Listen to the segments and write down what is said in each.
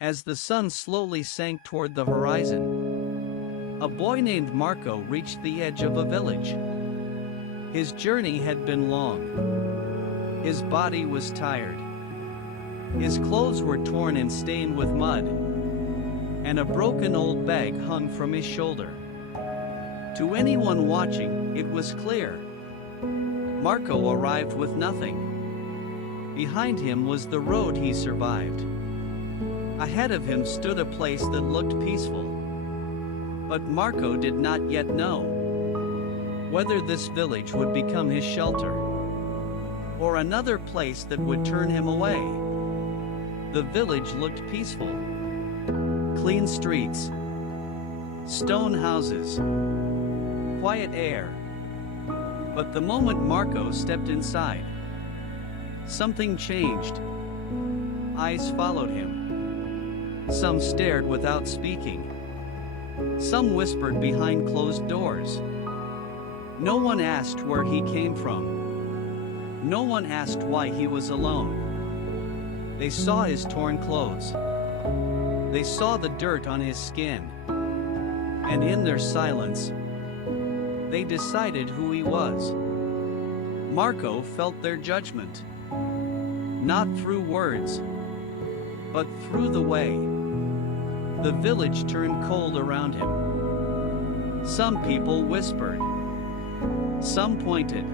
As the sun slowly sank toward the horizon, a boy named Marco reached the edge of a village. His journey had been long. His body was tired. His clothes were torn and stained with mud, and a broken old bag hung from his shoulder. To anyone watching, it was clear. Marco arrived with nothing. Behind him was the road he survived. Ahead of him stood a place that looked peaceful. But Marco did not yet know whether this village would become his shelter, or another place that would turn him away. The village looked peaceful. Clean streets, stone houses, quiet air. But the moment Marco stepped inside, something changed. Eyes followed him. Some stared without speaking. Some whispered behind closed doors. No one asked where he came from. No one asked why he was alone. They saw his torn clothes. They saw the dirt on his skin. And in their silence, they decided who he was. Marco felt their judgment. Not through words, but through the way. The village turned cold around him. Some people whispered. Some pointed.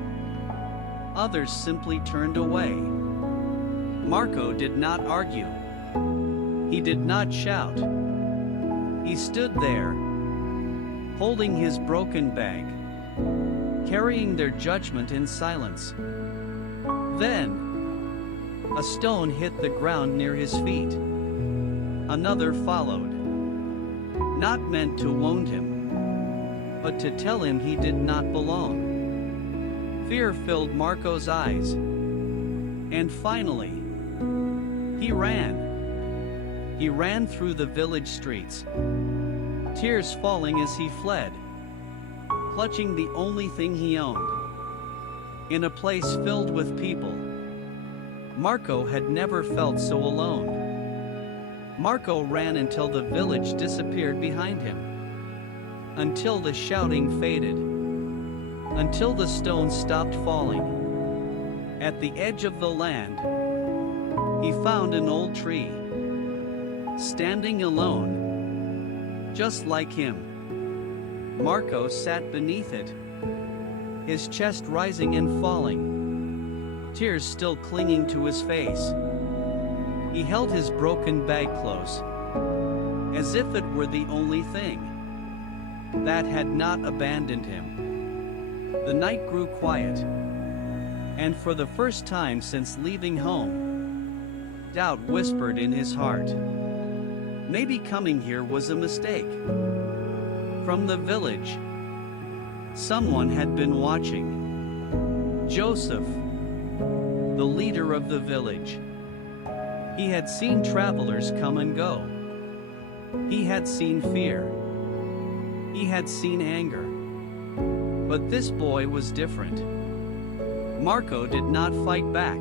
Others simply turned away. Marco did not argue. He did not shout. He stood there, holding his broken bag, carrying their judgment in silence. Then, a stone hit the ground near his feet. Another followed. Not meant to wound him, but to tell him he did not belong. Fear filled Marco's eyes. And finally, he ran. He ran through the village streets, tears falling as he fled, clutching the only thing he owned. In a place filled with people, Marco had never felt so alone. Marco ran until the village disappeared behind him, until the shouting faded, until the stones stopped falling. At the edge of the land, he found an old tree, standing alone, just like him. Marco sat beneath it, his chest rising and falling, tears still clinging to his face. He held his broken bag close, as if it were the only thing that had not abandoned him. The night grew quiet, and for the first time since leaving home, doubt whispered in his heart. Maybe coming here was a mistake. From the village, someone had been watching. Joseph, the leader of the village. He had seen travelers come and go. He had seen fear. He had seen anger. But this boy was different. Marco did not fight back.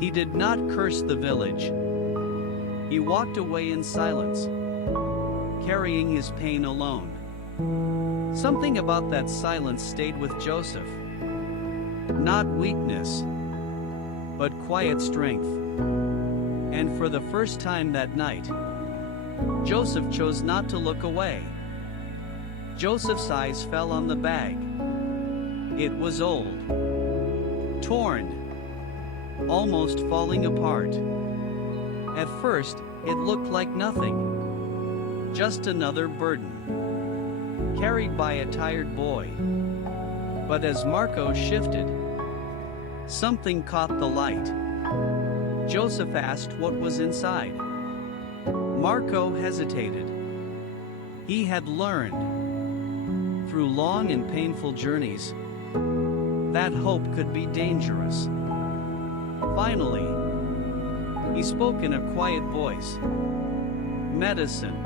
He did not curse the village. He walked away in silence, carrying his pain alone. Something about that silence stayed with Joseph. Not weakness, but quiet strength. And for the first time that night, Joseph chose not to look away. Joseph's eyes fell on the bag. It was old, torn, almost falling apart. At first, it looked like nothing, just another burden, carried by a tired boy. But as Marco shifted, something caught the light. Joseph asked what was inside. Marco hesitated. He had learned, through long and painful journeys, that hope could be dangerous. Finally, he spoke in a quiet voice. Medicine.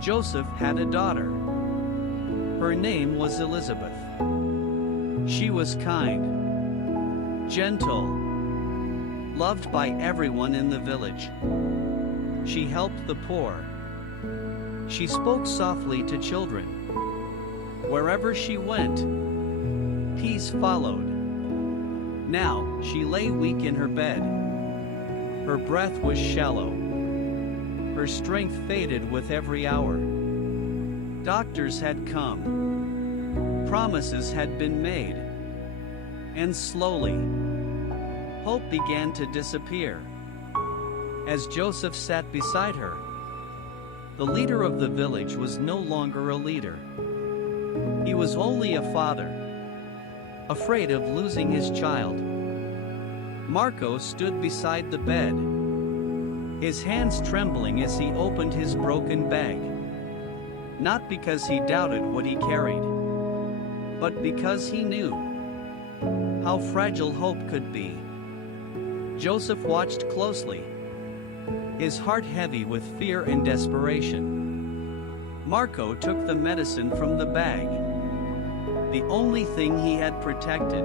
Joseph had a daughter. Her name was Elizabeth. She was kind, gentle, loved by everyone in the village. She helped the poor. She spoke softly to children. Wherever she went, peace followed. Now, she lay weak in her bed. Her breath was shallow. Her strength faded with every hour. Doctors had come. Promises had been made. And slowly, hope began to disappear. As Joseph sat beside her, the leader of the village was no longer a leader. He was only a father, afraid of losing his child. Marco stood beside the bed, his hands trembling as he opened his broken bag. Not because he doubted what he carried, but because he knew how fragile hope could be. Joseph watched closely, his heart heavy with fear and desperation. Marco took the medicine from the bag, the only thing he had protected.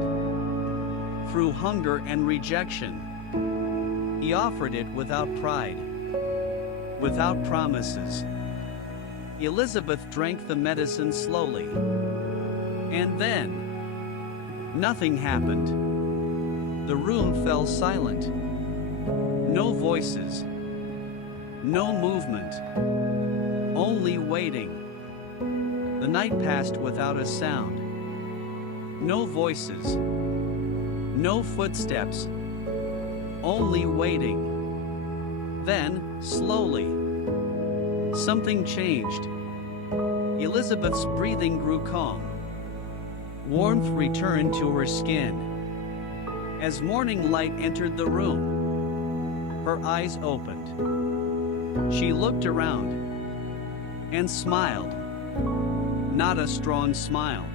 Through hunger and rejection, he offered it without pride, without promises. Elizabeth drank the medicine slowly. And then, nothing happened. The room fell silent. No voices. No movement. Only waiting. The night passed without a sound. No voices. No footsteps. Only waiting. Then, slowly, something changed. Elizabeth's breathing grew calm. Warmth returned to her skin. As morning light entered the room, her eyes opened. She looked around and smiled. Not a strong smile,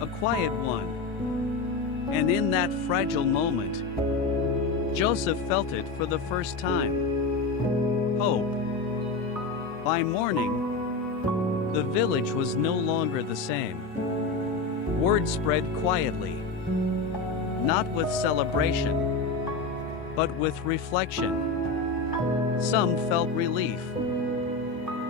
a quiet one. And in that fragile moment, Joseph felt it for the first time. Hope. By morning, the village was no longer the same. Word spread quietly, not with celebration, but with reflection. Some felt relief.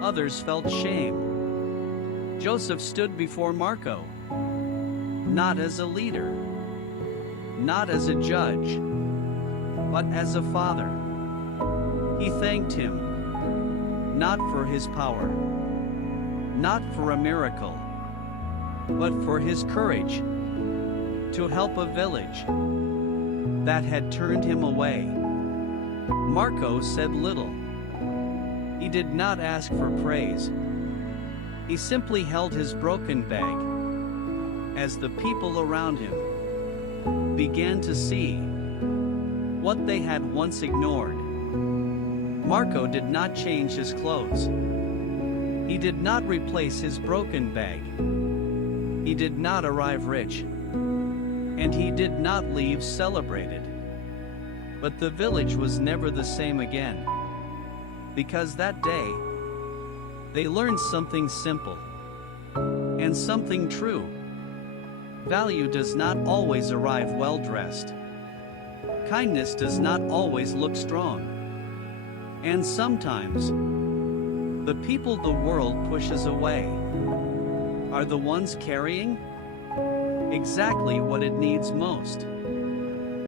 Others felt shame. Joseph stood before Marco, not as a leader, not as a judge, but as a father. He thanked him, not for his power, not for a miracle, but for his courage to help a village that had turned him away. Marco said little. He did not ask for praise. He simply held his broken bag as the people around him began to see what they had once ignored. Marco did not change his clothes. He did not replace his broken bag. He did not arrive rich. And he did not leave celebrated. But the village was never the same again. Because that day, they learned something simple and something true. Value does not always arrive well dressed. Kindness does not always look strong. And sometimes, the people the world pushes away are the ones carrying exactly what it needs most.